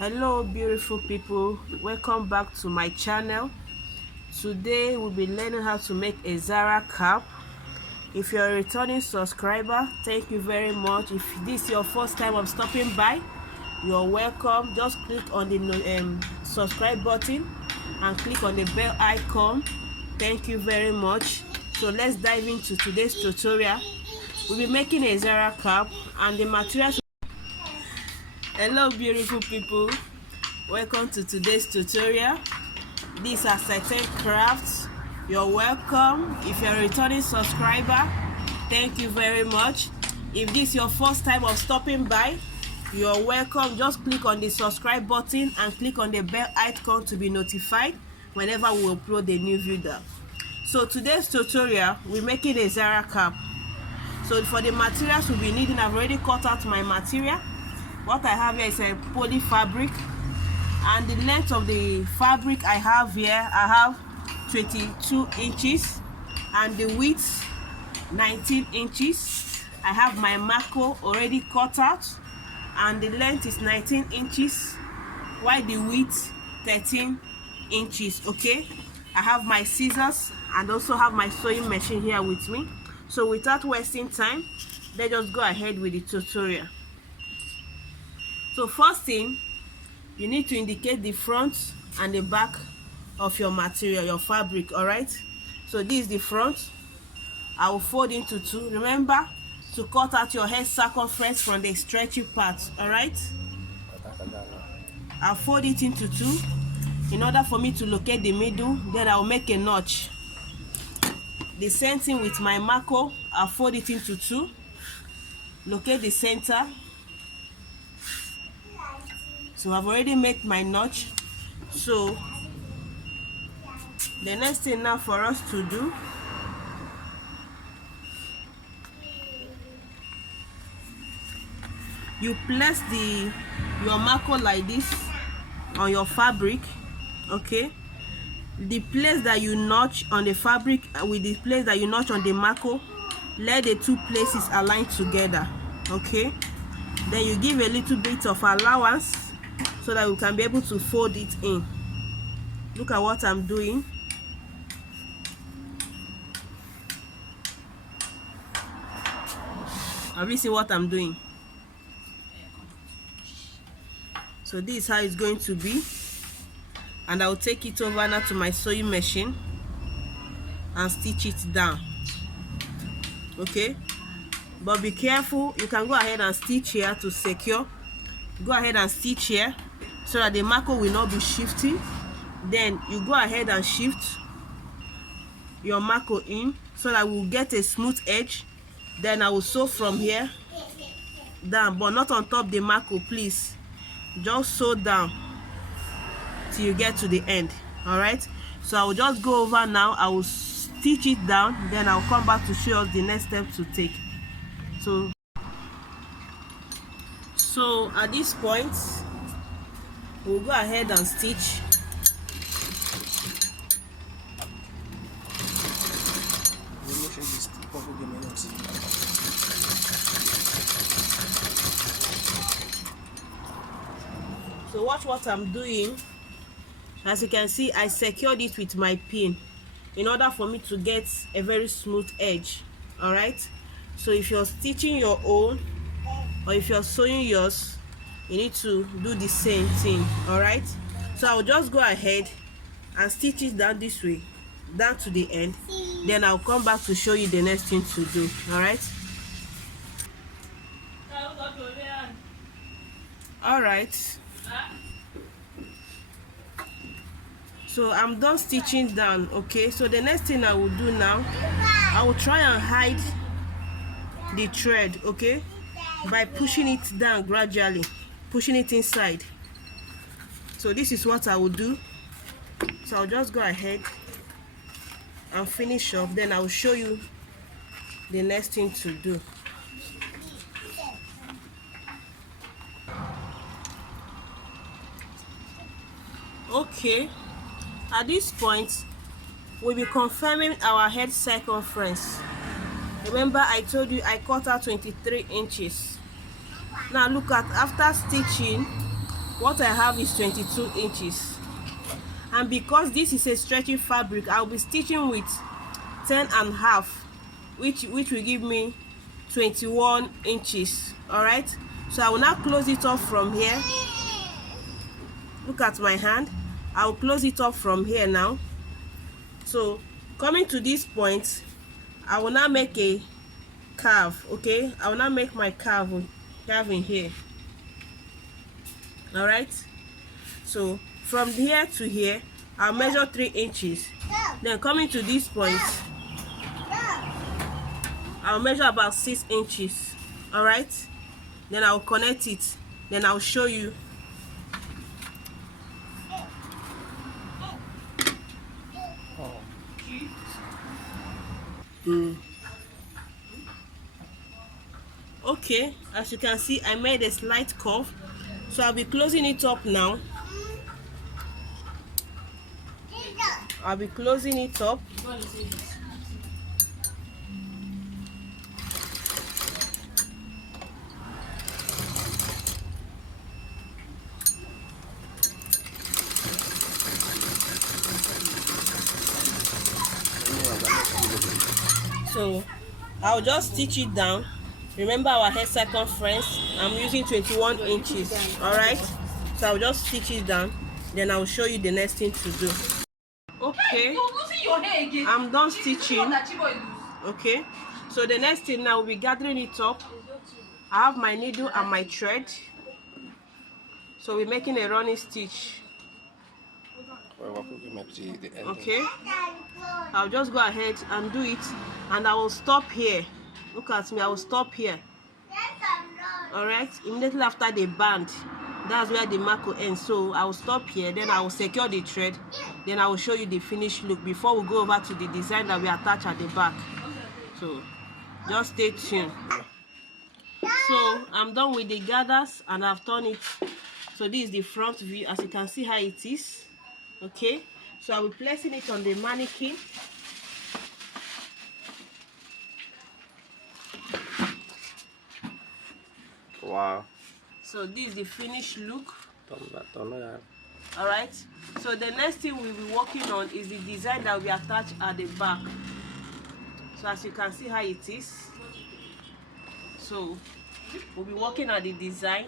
Hello beautiful people, welcome back to my channel. Today we'll be learning how to make a Zara cap. If you're a returning subscriber, thank you very much. If this is your first time of stopping by, you're welcome. Just click on the subscribe button and click on the bell icon. Thank you very much. So let's dive into today's tutorial. We'll be making a Zara cap and the materials. Hello beautiful people, welcome to today's tutorial. These are certain crafts. You're welcome. If you're a returning subscriber, thank you very much. If this is your first time of stopping by, you're welcome. Just click on the subscribe button and click on the bell icon to be notified whenever we upload a new video. So today's tutorial, we're making a Zara cap. So for the materials we'll be needing, I've already cut out my material. What I have here is a poly fabric, and the length of the fabric I have here, I have 22 inches, and the width 19 inches. I have my marco already cut out, and the length is 19 inches while the width 13 inches. Okay, I have my scissors and also have my sewing machine here with me. So without wasting time, let's just go ahead with the tutorial. So first thing, you need to indicate the front and the back of your material, your fabric. All right, so this is the front. I will fold into two. Remember to cut out your head circumference from the stretchy part. All right, I'll fold it into two in order for me to locate the middle. Then I'll make a notch. The same thing with my marco. I'll fold it into two, locate the center. So I've already made my notch. So the next thing now for us to do, you place your marco like this on your fabric. Okay, the place that you notch on the fabric with the place that you notch on the marco, let the two places align together. Okay, then you give a little bit of allowance so that we can be able to fold it in. Look at what I'm doing. Have you seen what I'm doing? So this is how it's going to be, and I'll take it over now to my sewing machine and stitch it down. Okay, but be careful. You can go ahead and stitch here to secure. Go ahead and stitch here so that the marco will not be shifting. Then you go ahead and shift your marco in so that we'll get a smooth edge. Then I will sew from here down, but not on top the marco, please. Just sew down till you get to the end. All right, so I will just go over now. I will stitch it down, then I'll come back to show us the next step to take. So at this point, we'll go ahead and stitch. So watch what I'm doing. As you can see, I secured it with my pin in order for me to get a very smooth edge. All right, so if you're stitching your own or if you're sewing yours, you need to do the same thing. All right, so I'll just go ahead and stitch it down this way, down to the end. Then I'll come back to show you the next thing to do. All right, so I'm done stitching down. Okay, so the next thing I will do now, I will try and hide the thread. Okay, by pushing it down gradually, pushing it inside. So this is what I will do. So I'll just go ahead and finish off, then I'll show you the next thing to do. Okay, at this point we'll be confirming our head circumference. Remember I told you I cut out 23 inches. Now look at, after stitching what I have is 22 inches, and because this is a stretchy fabric, I'll be stitching with 10.5, which will give me 21 inches. All right, so I will now close it off from here. Look at my hand. I will close it off from here now. So coming to this point, I will now make a curve. Okay, I will now make my curve in here. All right, so from here to here, I'll measure 3 inches. Then coming to this point, I'll measure about 6 inches. All right, then I'll connect it. Then I'll show you. Okay, as you can see, I made a slight curve, so I'll be closing it up now. I'll be closing it up. So I'll just stitch it down. Remember our hair circumference, I'm using 21 inches. All right, so I'll just stitch it down, then I'll show you the next thing to do. Okay, I'm done stitching. Okay, so the next thing now, we'll be gathering it up. I have my needle and my thread, so we're making a running stitch. Okay, I'll just go ahead and do it, and I will stop here. Look at me, I will stop here. All right, immediately after the band, that's where the mark will end. So I will stop here, then I will secure the thread, then I will show you the finished look before we go over to the design that we attach at the back. So just stay tuned. So I'm done with the gathers and I've turned it. So this is the front view, as you can see how it is. Okay, so I will be placing it on the mannequin. Wow. So this is the finished look. All right, so the next thing we'll be working on is the design that will be attached at the back. So as you can see how it is. So we'll be working at the design.